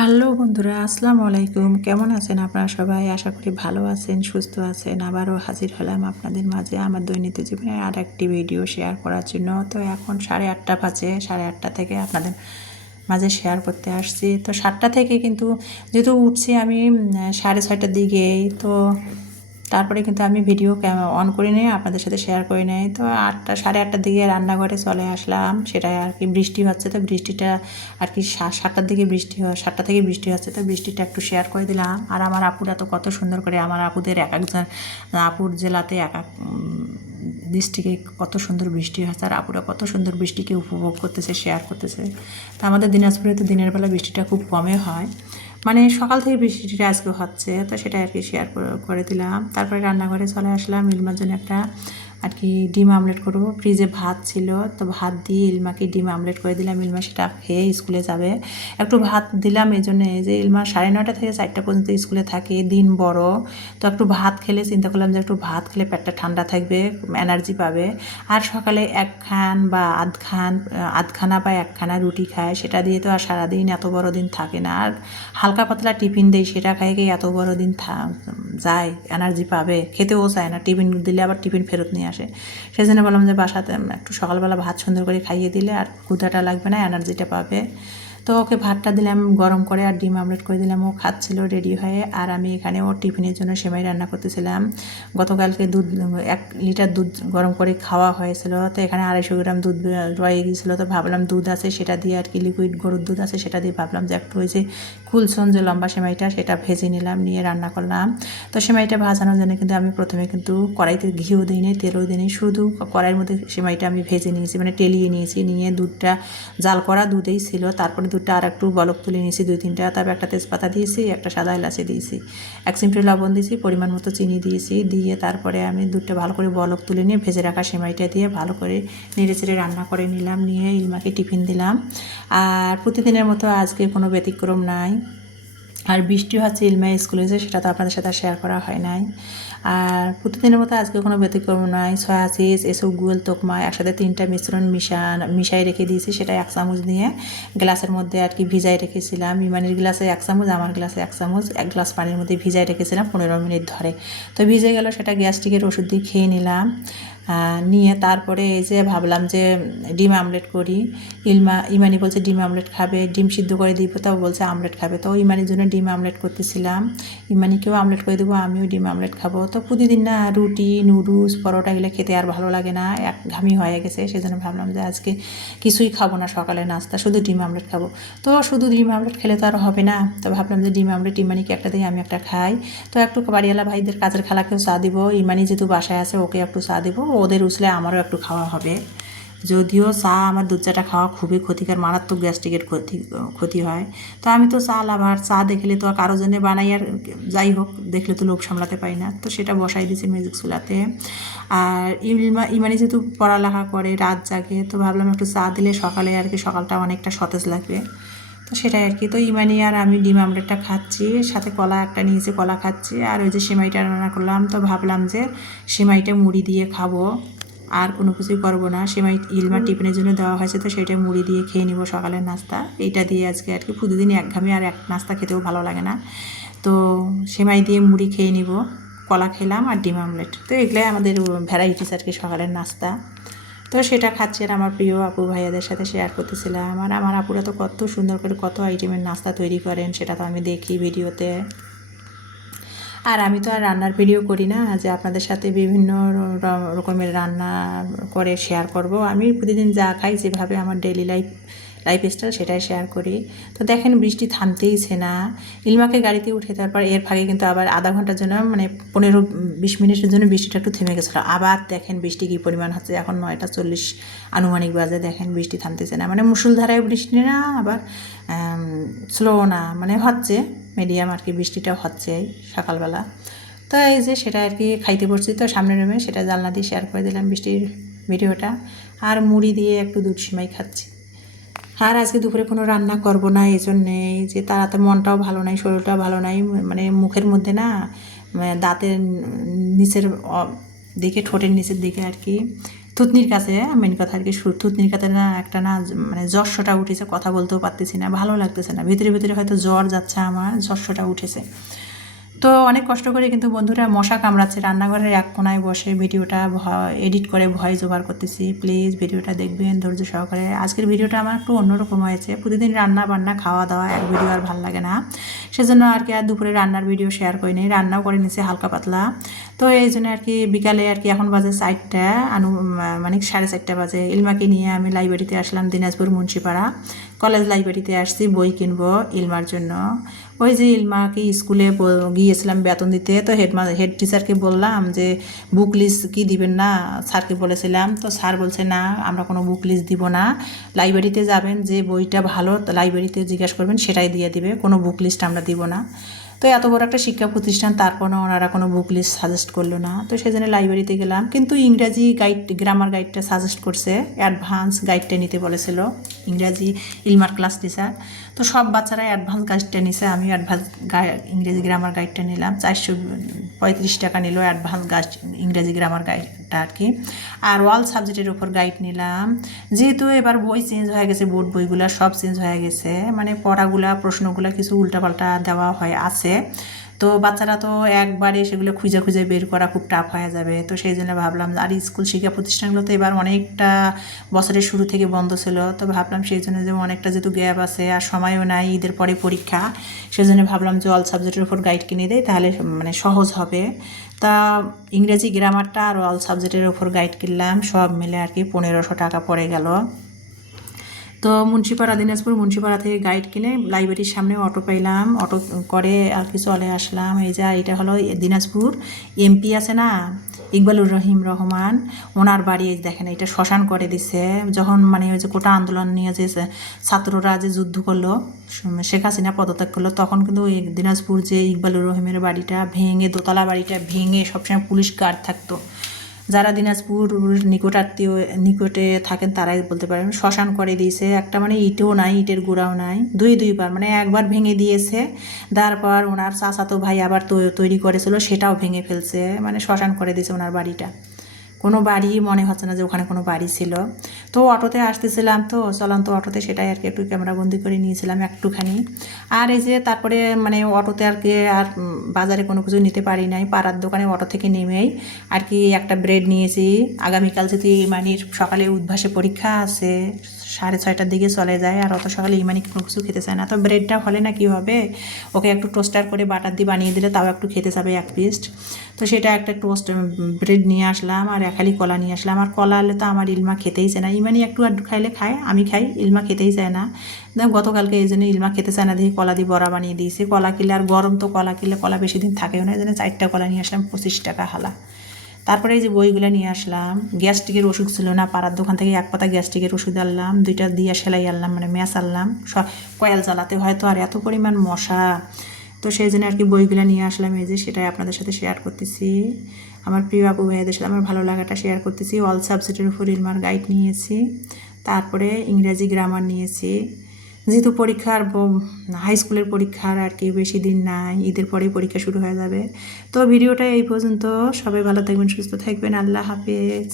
Hello বন্ধুরা, আসসালামু আলাইকুম। কেমন আছেন আপনারা সবাই? আশা করি ভালো আছেন, সুস্থ আছেন। আবারও হাজির হলাম আপনাদের মাঝে আমার দৈনন্দিন জীবনের আর একটি ভিডিও শেয়ার করার জন্য। তো এখন 8:30 বাজে, 8:30 থেকে আপনাদের মাঝে শেয়ার করতে আসছি। তো 7টা থেকে কিন্তু যেহেতু উঠছি আমি 6:30টার দিকেই, তো তারপরে কিন্তু আমি ভিডিও অন করে নিয়ে আপনাদের সাথে শেয়ার করে নেই। তো 8:30টার দিকে রান্নাঘরে চলে আসলাম। সেটাই আর কি বৃষ্টি হচ্ছে, তো বৃষ্টিটা আর কি 7টার দিকে বৃষ্টি হয়, 7টা থেকে বৃষ্টি হচ্ছে, তো বৃষ্টিটা একটু শেয়ার করে দিলাম। আর আমার আপুরা তো কত সুন্দর করে, আমার আপুদের এক একজন আপুর জেলাতে এক এক ডিস্ট্রিক্টে কত সুন্দর বৃষ্টি হচ্ছে, আর আপুরা কত সুন্দর বৃষ্টিকে উপভোগ করতেছে, শেয়ার করতেছে। তো আমাদের দিনাজপুরে তো দিনের বেলা বৃষ্টিটা খুব কমে হয়, মানে সকাল থেকে বৃষ্টিটা আজকে হচ্ছে, তো সেটা আর কি শেয়ার করে দিলাম। তারপরে রান্নাঘরে চলে আসলাম ইলমার জন্য একটা আর কি ডিম আমলেট করবো। ফ্রিজে ভাত ছিল, তো ভাত দিয়ে ইলমাকে ডিম আমলেট করে দিলাম। ইলমা সেটা খেয়ে স্কুলে যাবে। একটু ভাত দিলাম এই জন্য, যে ইলমা 9:30 থেকে 4টা পর্যন্ত স্কুলে থাকে, দিন বড়, তো একটু ভাত খেলে চিন্তা করলাম যে একটু ভাত খেলে পেটটা ঠান্ডা থাকবে, এনার্জি পাবে। আর সকালে বা আধখানা বা একখানা রুটি খায়, সেটা দিয়ে তো আর সারাদিন এত বড় দিন থাকে না। আর হালকা পাতলা টিফিন দেই, সেটা খাই গিয়ে এত বড় দিন যায়, এনার্জি পাবে, খেতেও চায় না। টিফিন দিলে আবার টিফিন ফেরত নিয়ে আসে। সেই জন্য বললাম যে বাসাতে একটু সকালবেলা ভাত সুন্দর করে খাইয়ে দিলে আর ক্ষুধাটা লাগবে না, এনার্জিটা পাবে। তো ওকে ভাতটা দিলাম গরম করে, আর ডিম আমলেট করে দিলাম। ও খাচ্ছিল রেডি হয়ে, আর আমি এখানে ওর টিফিনের জন্য সেমাই রান্না করতেছিলাম। গতকালকে 1 লিটার দুধ গরম করে খাওয়া হয়েছিল, তো এখানে 250 গ্রাম দুধ রয়ে গিয়েছিলো। তো ভাবলাম দুধ আছে সেটা দিয়ে আর কি, লিকুইড গরুর দুধ আছে সেটা দিয়ে ভাবলাম যে একটু ওই যে কুলসন যে লম্বা সেমাইটা, সেটা ভেজে নিলাম, নিয়ে রান্না করলাম। তো সেমাইটা ভাজানোর জন্য কিন্তু আমি প্রথমে কিন্তু কড়াইতে ঘিও দিই নি, তেলও দিই নি, শুধু কড়াইয়ের মধ্যে সেমাইটা আমি ভেজে নিয়েছি, মানে টেলিয়ে নিয়েছি। নিয়ে দুধটা জাল করা দুধেই ছিল, তারপরে দুধটা আর একটু বলক তুলে নিয়েছি 2-3টা। তারপর একটা তেজপাতা দিয়েছি, একটা সাদা এলাচি দিয়েছি, 1 চিমটি লবণ দিয়েছি, পরিমাণ মতো চিনি দিয়েছি। দিয়ে তারপরে আমি দুধটা ভালো করে বলক তুলে নিয়ে ভেজে রাখা সেমাইটা দিয়ে ভালো করে নেড়ে চেড়ে রান্না করে নিলাম। নিয়ে ইলমাকে টিফিন দিলাম। আর প্রতিদিনের মতো আজকে কোনো ব্যতিক্রম নাই। আর বৃষ্টি হচ্ছে, ইলমা স্কুলে যে সেটা তো আপনাদের সাথে শেয়ার করা হয় নাই। আর প্রতিদিনের মতো আজকে কোনো ব্যতিক্রম নয়। সয়া চিজ, এসবগুল, তোকমা একসাথে 3টা মিশ্রণ মিশাই রেখে দিয়েছি। সেটা 1 চামচ নিয়ে গ্লাসের মধ্যে আর কি ভিজাই রেখেছিলাম। ইমানির গ্লাসে 1 চামচ, আমার গ্লাসে 1 চামচ, 1 গ্লাস পানির মধ্যে ভিজাই রেখেছিলাম 15 মিনিট ধরে। তো ভিজে গেল, সেটা গ্যাস্ট্রিকের ওষুধ দিয়ে খেয়ে নিলাম। নিয়ে তারপরে এই যে ভাবলাম যে ডিম আমলেট করি। ইমানি বলছে ডিম আমলেট খাবে, ডিম সিদ্ধ করে দিব, তাও বলছে আমলেট খাবে। তো ইমানির জন্য ডিম আমলেট করতেছিলাম। ইমানিকেও আমলেট করে দেবো, আমিও ডিম আমলেট খাবো। তো প্রতিদিন না রুটি, নুডলস, পরোটা এগুলো খেতে আর ভালো লাগে না, একঘামি হয়ে গেছে। সেজন্য ভাবলাম যে আজকে কিছুই খাবো না, সকালে নাস্তা শুধু ডিম আমলেট খাবো। তো শুধু ডিম আমলেট খেলে তো আর হবে না, তো ভাবলাম যে ডিম আমলেট ইমানিকে একটা দিই, আমি একটা খাই। তো একটু বাড়িওয়ালা ভাইদের কাজের খালাকেও চা দিব, ইমানি যেহেতু বাসায় আছে ওকে একটু চা দিব, ওদের উছলে আমারও একটু খাওয়া হবে। যদিও চা, আমার দুধ চাটা খাওয়া খুবই ক্ষতিকর, মারাত্মক গ্যাস্ট্রিকের ক্ষতি হয়। তো আমি তো চা লাভার, চা দেখলে তো কারো জন্য বানাই, আর যাই হোক দেখলে তো লোভ সামলাতে পারি না, তো সেটা বসাই দিয়েছি ম্যাজিক চুলাতে। আর ইমানি যেহেতু পড়ালেখা করে, রাত জাগে, তো ভাবলাম একটু চা দিলে সকালে আর কি সকালটা অনেকটা সতেজ লাগবে। তো সেটাই আর কি। তো ইমানি আর আমি ডিম আমলেটটা খাচ্ছি, সাথে কলা একটা নিয়েছি, কলা খাচ্ছি। আর ওই যে সেমাইটা রান্না করলাম, তো ভাবলাম যে সেমাইটা মুড়ি দিয়ে খাবো, আর কোনো কিছুই করবো না। সেমাই ইলমা টিফিনের জন্য দেওয়া হয়েছে, তো সেটা মুড়ি দিয়ে খেয়ে নিব সকালের নাস্তা। এইটা দিয়ে আজকে আর কি, প্রতিদিনই একঘামি, আর এক নাস্তা খেতেও ভালো লাগে না। তো সেমাই দিয়ে মুড়ি খেয়ে নিব, কলা খেলাম আর ডিম আমলেট। তো এগুলাই আমাদের ভ্যারাইটিস আর কি সকালের নাস্তা। তো সেটা খাচ্ছি, আর আমার প্রিয় আপু ভাইয়াদের সাথে শেয়ার করতেছিলাম। আর আমার আপুরা তো কত সুন্দর করে কত আইটেমের নাস্তা তৈরি করেন, সেটা তো আমি দেখি ভিডিওতে। আর আমি তো আর রান্নার ভিডিও করি না যে আপনাদের সাথে বিভিন্ন রকমের রান্না করে শেয়ার করব। আমি প্রতিদিন যা খাই, যেভাবে আমার ডেইলি লাইফস্টাইল, সেটাই শেয়ার করি। তো দেখেন বৃষ্টি থামতেইছে না। ইলমাকে গাড়িতে উঠে তারপর এর ফাঁকে কিন্তু আবার আধা ঘন্টার জন্য, মানে 15-20 মিনিটের জন্য বৃষ্টিটা একটু থেমে গেছিলো। আবার দেখেন বৃষ্টি কী পরিমাণ হচ্ছে, এখন 9:40 আনুমানিক বাজে, দেখেন বৃষ্টি থামতেছে না। মানে মুষলধারায় বৃষ্টি না, আবার স্লো না, মানে হচ্ছে মিডিয়াম আর কি, বৃষ্টিটাও হচ্ছে সকালবেলা। তো এই যে সেটা আর কি খাইতে পড়ছি, তো সামনের রুমে সেটা জানলা দিয়ে শেয়ার করে দিলাম বৃষ্টির ভিডিওটা। আর মুড়ি দিয়ে একটু দুধ সিমাই খাচ্ছি। আর আজকে দুপুরে কোনো রান্না করব না, এই জন্যেই যে তারাতে মনটাও ভালো নাই, শরীরটাও ভালো নাই, মানে মুখের মধ্যে না, দাঁতের নিচের দিকে, ঠোঁটের নিচের দিকে আর কি, থুতনির কাছে মেন কথা আর কি, থুতনির কাছে না একটা না মানে জ্বরটা উঠেছে, কথা বলতেও পারতেছি না, ভালো লাগতেছে না, ভিতরে ভিতরে হয়তো জ্বর যাচ্ছে, আমার জ্বরটা উঠেছে। তো অনেক কষ্ট করে কিন্তু বন্ধুরা মশা কামড়াচ্ছে, রান্নাঘরের এক কোনায় বসে ভিডিওটা এডিট করে ভয়েস ওভার করতেছি। প্লিজ ভিডিওটা দেখবেন ধৈর্য সহকারে। আজকের ভিডিওটা আমার একটু অন্যরকম হয়েছে, প্রতিদিন রান্না বান্না খাওয়া দাওয়া এক ভিডিও আর ভালো লাগে না, সেজন্য আর কি আর দুপুরে রান্নার ভিডিও শেয়ার করি নি, রান্নাও করে নিয়েছি হালকা পাতলা। তো এই জন্য আর কি বিকালে আর কি এখন বাজে 4টা, মানে 4:30 বাজে, ইলমাকে নিয়ে আমি লাইব্রেরিতে আসলাম, দিনাজপুর মুন্সিপাড়া কলেজ লাইব্রেরিতে আসছি বই কিনবো ইলমার জন্য। ওই যে ইলমাকে স্কুলে গিয়েছিলাম বেতন দিতে, তো হেড টিচারকে বললাম যে বুক লিস্ট কি দিবেন না, স্যারকে বলেছিলাম, তো স্যার বলছে না আমরা কোনো বুক লিস্ট দিব না, লাইব্রেরিতে যাবেন যে বইটা ভালো লাইব্রেরিতে জিজ্ঞাসা করবেন সেটাই দিয়ে দিবে, কোনো বুক লিস্ট আমরা দিব না। তো এত বড় একটা শিক্ষা প্রতিষ্ঠান, তারপরও ওনারা কোনো বুক লিস্ট সাজেস্ট করলো না, তো সেজন্য লাইব্রেরিতে গেলাম। কিন্তু ইংরাজি গাইড, গ্রামার গাইডটা সাজেস্ট করছে, অ্যাডভান্স গাইডটা নিতে বলেছিল ইংরাজি ইলমার ক্লাস টিচার। তো সব বাচ্চারা অ্যাডভান্স গাইডটা নিছে, আমি অ্যাডভান্স ইংরেজি গ্রামার গাইডটা নিলাম, 435 টাকা নিল অ্যাডভান্স গাইড ইংরেজি গ্রামার গাইডটা আর কি। আর অল সাবজেক্টের উপর গাইড নিলাম, যেহেতু এবার বই চেঞ্জ হয়ে গেছে, বোর্ড বইগুলো সব চেঞ্জ হয়ে গেছে, মানে পড়াগুলা প্রশ্নগুলো কিছু উল্টাপাল্টা দেওয়া হয় আছে। তো বাচ্চারা তো একবারে সেগুলো খুঁজে খুঁজে বের করা খুব টাফ হয়ে যাবে, তো সেই জন্য ভাবলাম, আর স্কুল শিক্ষা প্রতিষ্ঠানগুলো তো এবার অনেকটা বছরের শুরু থেকে বন্ধ ছিল, তো ভাবলাম সেই জন্য যে অনেকটা যেহেতু গ্যাপ আছে আর সময়ও নাই, ঈদের পরে পরীক্ষা, সেই জন্য ভাবলাম যে অল সাবজেক্টের উপর গাইড কিনে দেয়, তাহলে মানে সহজ হবে। তা ইংরেজি গ্রামারটা আর অল সাবজেক্টের উপর গাইড কিনলাম, সব মিলে আর কি 1500 টাকা পড়ে গেল। তো মুন্সিপাড়া, দিনাজপুর মুন্সিপাড়া থেকে গাইড কিনে লাইব্রেরির সামনে অটো পাইলাম, অটো করে আর কি চলে আসলাম। এই যে এটা হলো দিনাজপুর এমপি আছে না ইকবালুর রহমান, ওনার বাড়ি। দেখেন এটা শ্মশান করে দিছে, যখন মানে ওই যে কোটা আন্দোলন নিয়ে যে ছাত্ররা যে যুদ্ধ করলো, শেখ হাসিনা পদত্যাগ করলো, তখন কিন্তু এই দিনাজপুর যে ইকবালুর রহিমের বাড়িটা ভেঙে, দোতলা বাড়িটা ভেঙে সবসময় পুলিশ গার্ড থাকতো। যারা দিনাজপুর নিকটে থাকেন তারাই বলতে পারেন, শ্মশান করে দিয়েছে একটা, মানে ইটও নাই, ইটের গুঁড়াও নাই, দুইবার মানে একবার ভেঙে দিয়েছে, তারপর ওনার চাচাতো ভাই আবার তৈরি করেছিল, সেটাও ভেঙে ফেলছে, মানে শ্মশান করে দিয়েছে ওনার বাড়িটা। কোনো বাড়ি মনে হচ্ছে না যে ওখানে কোনো বাড়ি ছিল। তো অটোতে আসতেছিলাম, তো চলন্ত অটোতে, সেটাই আর কি একটু ক্যামেরাবন্দি করে নিয়েছিলাম একটুখানি। আর এই যে তারপরে মানে অটোতে আর কি আর বাজারে কোনো কিছু নিতে পারি নাই, পাড়ার দোকানে অটো থেকে নেমেই আর কি একটা ব্রেড নিয়েছি। আগামীকাল যদি ইমানির সকালে উদ্ভাসে পরীক্ষা আছে, 6:30টার দিকে চলে যায়, আর অত সকালে ইমানি কোনো কিছু খেতে চায় না, তো ব্রেডটা হলে না কি হবে, ওকে একটু টোস্টার করে বাটার দিয়ে বানিয়ে দিলে তাও একটু খেতে যাবে এক পিস। তো সেটা একটা টোস্ট ব্রেড নিয়ে আসলাম, আর খালি কলা নিয়ে আসলাম। আর কলা হলে তো আমার ইলমা খেতেই চায় না, ইমানি একটু আধটু খাইলে খায়, আমি খাই, ইলমা খেতেই চায় না। গতকালকে এই জন্য ইলমা খেতে চায় না, দিয়ে কলা দিয়ে বড়া বানিয়ে দিয়েছি। কলা কিনলে আর গরম তো কলা কিনলে কলা বেশি দিন থাকেও না, এই জন্য 4টা কলা নিয়ে আসলাম, 25 টাকা হালা। তারপরে এই যে বইগুলো নিয়ে আসলাম, গ্যাস্ট্রিকের ওষুধ ছিল না, পাড়ার দোকান থেকে 1 পাতা গ্যাস্ট্রিকের ওষুধ আনলাম, 2টা দিয়া সেলাই আনলাম, মানে ম্যাচ আনলাম, কয়েল জ্বালাতে হয় তো, আর এত পরিমাণ মশা, তো সেই জন্য আর কি বইগুলো নিয়ে আসলাম। এই যে সেটাই আপনাদের সাথে শেয়ার করতেছি, আমার প্রিয় আপু ভাইয়াদের সাথে আমার ভালো লাগাটা শেয়ার করতেছি। অল সাবজেক্টের উপর ইলমার গাইড নিয়েছি, তারপরে ইংরেজি গ্রামার নিয়েছি, যেহেতু পরীক্ষার হাই স্কুলের পরীক্ষার আর কি বেশি দিন নাই, ঈদের পরেই পরীক্ষা শুরু হয়ে যাবে। তো ভিডিওটা এই পর্যন্ত, সবাই ভালো থাকবেন, সুস্থ থাকবেন, আল্লাহ হাফেজ।